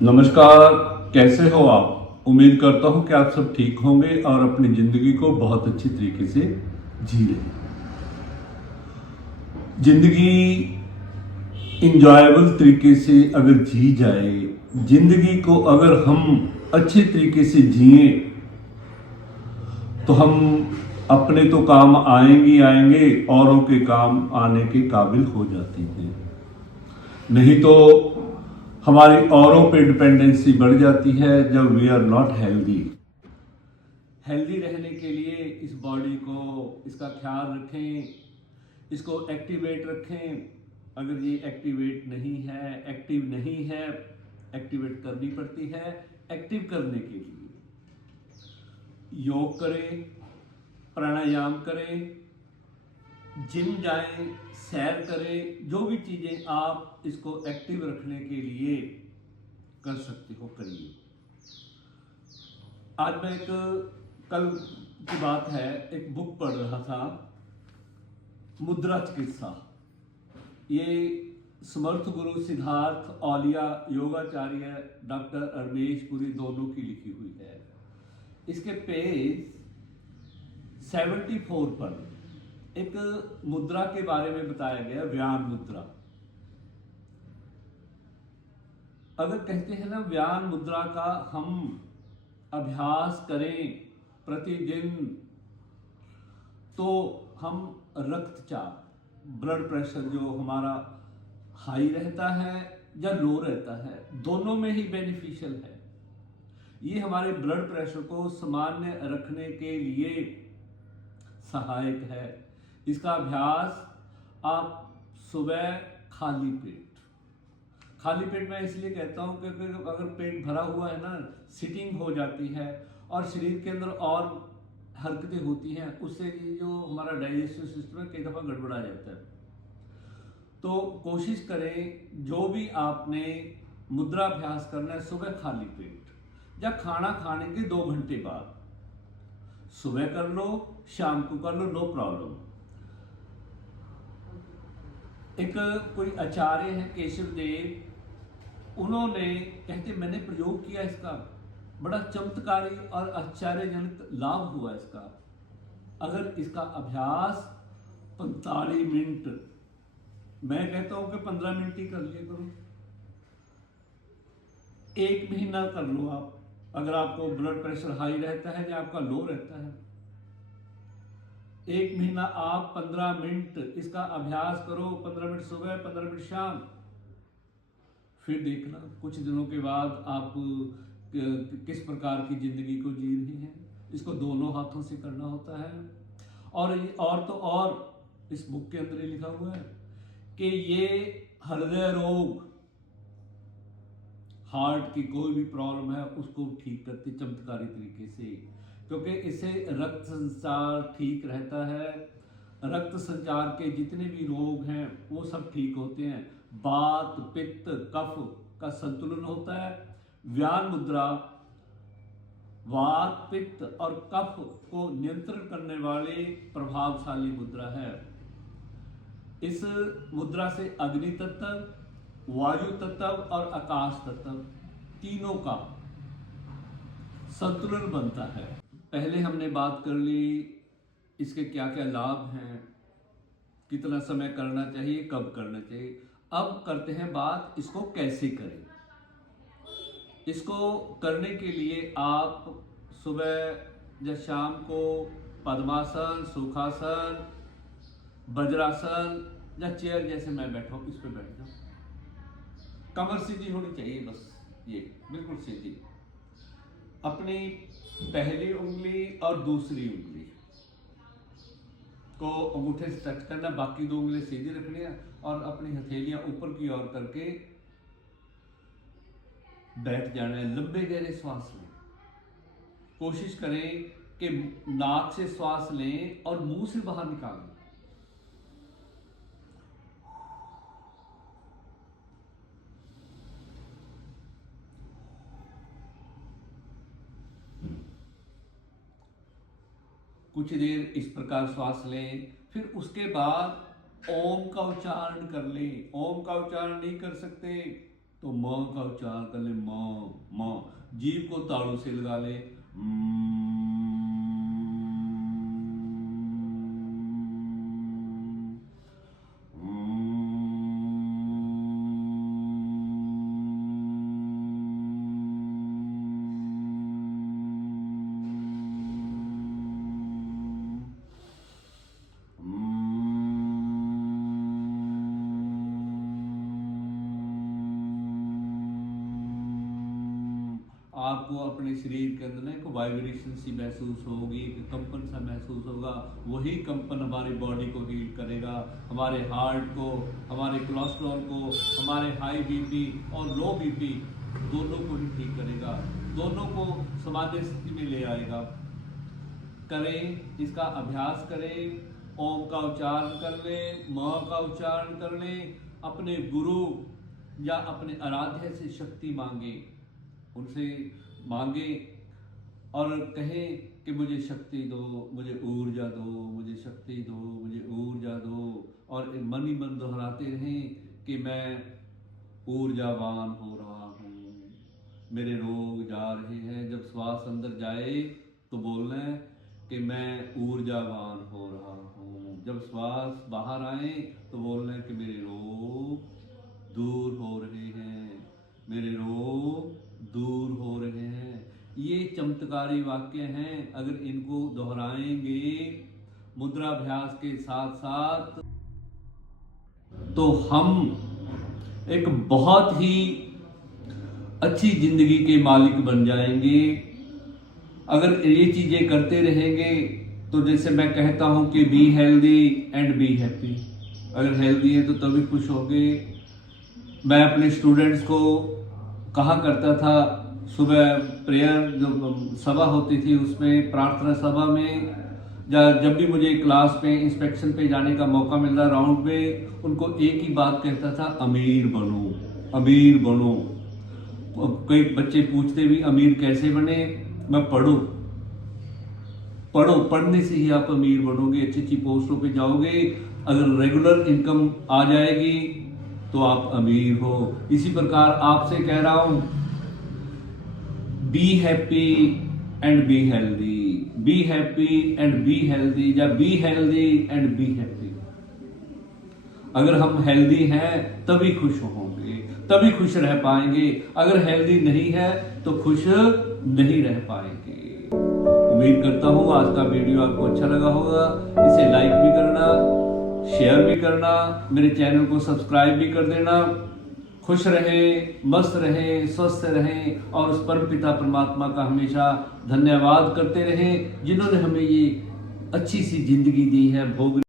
नमस्कार। कैसे हो आप? उम्मीद करता हूं कि आप सब ठीक होंगे और अपनी जिंदगी को बहुत अच्छी तरीके से जी रहे हैं। जिंदगी इंजॉयबल तरीके से अगर जी जाए, जिंदगी को अगर हम अच्छे तरीके से जिए तो हम अपने तो काम आएंगे औरों के काम आने के काबिल हो जाते हैं। नहीं तो हमारी औरों पे डिपेंडेंसी बढ़ जाती है जब we are not healthy. Healthy रहने के लिए इस बॉडी को इसका ख्याल रखें, इसको एक्टिवेट रखें। अगर ये एक्टिवेट नहीं है, एक्टिव नहीं है, एक्टिवेट करनी पड़ती है। एक्टिव करने के लिए योग करें, प्राणायाम करें, जिम जाएं, सैर करें। जो भी चीज़ें आप इसको एक्टिव रखने के लिए कर सकते हो करिए। आज मैं कल की बात है, एक बुक पढ़ रहा था, मुद्रा चिकित्सा। ये समर्थ गुरु सिद्धार्थ औलिया योगाचार्य डॉक्टर अरमेश पुरी दोनों की लिखी हुई है। इसके पेज 74 पर एक मुद्रा के बारे में बताया गया, व्यान मुद्रा। अगर कहते हैं ना, व्यान मुद्रा का हम अभ्यास करें प्रतिदिन तो हम रक्तचाप, ब्लड प्रेशर जो हमारा हाई रहता है या लो रहता है, दोनों में ही बेनिफिशियल है। ये हमारे ब्लड प्रेशर को सामान्य रखने के लिए सहायक है। इसका अभ्यास आप सुबह खाली पेट में इसलिए कहता हूँ क्योंकि अगर पेट भरा हुआ है ना, सिटिंग हो जाती है और शरीर के अंदर और हरकतें होती हैं, उससे जो हमारा डाइजेस्टिव सिस्टम है कई दफ़ा गड़बड़ा जाता है। तो कोशिश करें, जो भी आपने मुद्रा अभ्यास करना है, सुबह खाली पेट या खाना खाने के 2 घंटे बाद, सुबह कर लो, शाम को कर लो, नो प्रॉब्लम। एक कोई आचार्य है केशव देव, उन्होंने कहते मैंने प्रयोग किया इसका, बड़ा चमत्कारी और आश्चर्यजनक लाभ हुआ इसका। अगर इसका अभ्यास 45 मिनट, मैं कहता हूं कि 15 मिनट ही कर लिया करो, 1 महीना कर लो आप। अगर आपको ब्लड प्रेशर हाई रहता है या आपका लो रहता है, 1 महीना आप 15 मिनट इसका अभ्यास करो, 15 मिनट सुबह, 15 मिनट शाम। फिर देखना कुछ दिनों के बाद आप किस प्रकार की जिंदगी को जी रहे हैं। इसको दोनों हाथों से करना होता है। और तो और इस बुक के अंदर ही लिखा हुआ है कि ये हृदय रोग, हार्ट की कोई भी प्रॉब्लम है उसको ठीक करती चमत्कारी तरीके से, क्योंकि इससे रक्त संचार ठीक रहता है। रक्त संचार के जितने भी रोग हैं वो सब ठीक होते हैं। वात, पित्त, कफ का संतुलन होता है। व्यान मुद्रा वात, पित्त और कफ को नियंत्रण करने वाली प्रभावशाली मुद्रा है। इस मुद्रा से अग्नि तत्व, वायु तत्व और आकाश तत्व तीनों का संतुलन बनता है। पहले हमने बात कर ली इसके क्या क्या लाभ हैं, कितना समय करना चाहिए, कब करना चाहिए। अब करते हैं बात इसको कैसे करें। इसको करने के लिए आप सुबह या शाम को पद्मासन, सुखासन, वज्रासन या चेयर जैसे मैं बैठा हूं, इस पर बैठ जाओ। कमर सीधी होनी चाहिए, बस ये बिल्कुल सीधी। अपनी पहली उंगली और दूसरी उंगली को अंगूठे से टच करना, बाकी 2 उंगली सीधी रखनी है और अपनी हथेलियां ऊपर की ओर करके बैठ जाना है। लंबे गहरे श्वास लें। कोशिश करें कि नाक से श्वास लें और मुंह से बाहर निकालें। कुछ देर इस प्रकार श्वास लें, फिर उसके बाद ओम का उच्चारण कर लें। ओम का उच्चारण नहीं कर सकते तो म का उच्चारण कर ले, म। जीभ को ताड़ू से लगा ले, आपको अपने शरीर के अंदर एक वाइब्रेशन सी महसूस होगी, एक कंपन सा महसूस होगा। वही कंपन हमारी बॉडी को हील करेगा, हमारे हार्ट को, हमारे कोलेस्ट्रॉल को, हमारे हाई बीपी और लो बीपी दोनों को ही ठीक करेगा, दोनों को सामान्य स्थिति में ले आएगा। करें, इसका अभ्यास करें। ओम का उच्चारण कर लें, म का उच्चारण कर लें। अपने गुरु या अपने आराध्य से शक्ति मांगे, उनसे मांगे और कहें कि मुझे शक्ति दो, मुझे ऊर्जा दो, मुझे शक्ति दो, मुझे ऊर्जा दो। और मन ही मन दोहराते रहें कि मैं ऊर्जावान हो रहा हूँ, मेरे रोग जा रहे हैं। जब श्वास अंदर जाए तो बोलना है कि मैं ऊर्जावान हो रहा हूँ। जब श्वास बाहर आए तो बोलना है कि मेरे रोग दूर हो रहे हैं, मेरे रोग दूर हो रहे हैं। ये चमत्कारी वाक्य हैं। अगर इनको दोहराएंगे मुद्राभ्यास के साथ साथ तो हम एक बहुत ही अच्छी जिंदगी के मालिक बन जाएंगे। अगर ये चीजें करते रहेंगे तो जैसे मैं कहता हूं कि B healthy and be happy. अगर हेल्दी है तो तभी खुश होंगे। मैं अपने स्टूडेंट्स को कहा करता था, सुबह प्रेयर जो सभा होती थी उसमें, प्रार्थना सभा में, जब भी मुझे क्लास पे इंस्पेक्शन पे जाने का मौका मिलता राउंड में, उनको एक ही बात कहता था, अमीर बनो, अमीर बनो। कई बच्चे पूछते भी अमीर कैसे बने? मैं पढ़ो, पढ़ने से ही आप अमीर बनोगे, अच्छी अच्छी पोस्टों पे जाओगे। अगर रेगुलर इनकम आ जाएगी तो आप अमीर हो। इसी प्रकार आपसे कह रहा हूं, be happy and be healthy, be happy and be healthy, या be healthy and be happy. अगर हम हेल्दी हैं तभी खुश होंगे, तभी खुश रह पाएंगे। अगर हेल्दी नहीं है तो खुश नहीं रह पाएंगे। उम्मीद करता हूँ आज का वीडियो आपको अच्छा लगा होगा। इसे लाइक भी करना, शेयर भी करना, मेरे चैनल को सब्सक्राइब भी कर देना। खुश रहें, मस्त रहें, स्वस्थ रहें और उस परम पिता परमात्मा का हमेशा धन्यवाद करते रहें जिन्होंने हमें ये अच्छी सी जिंदगी दी है। भोग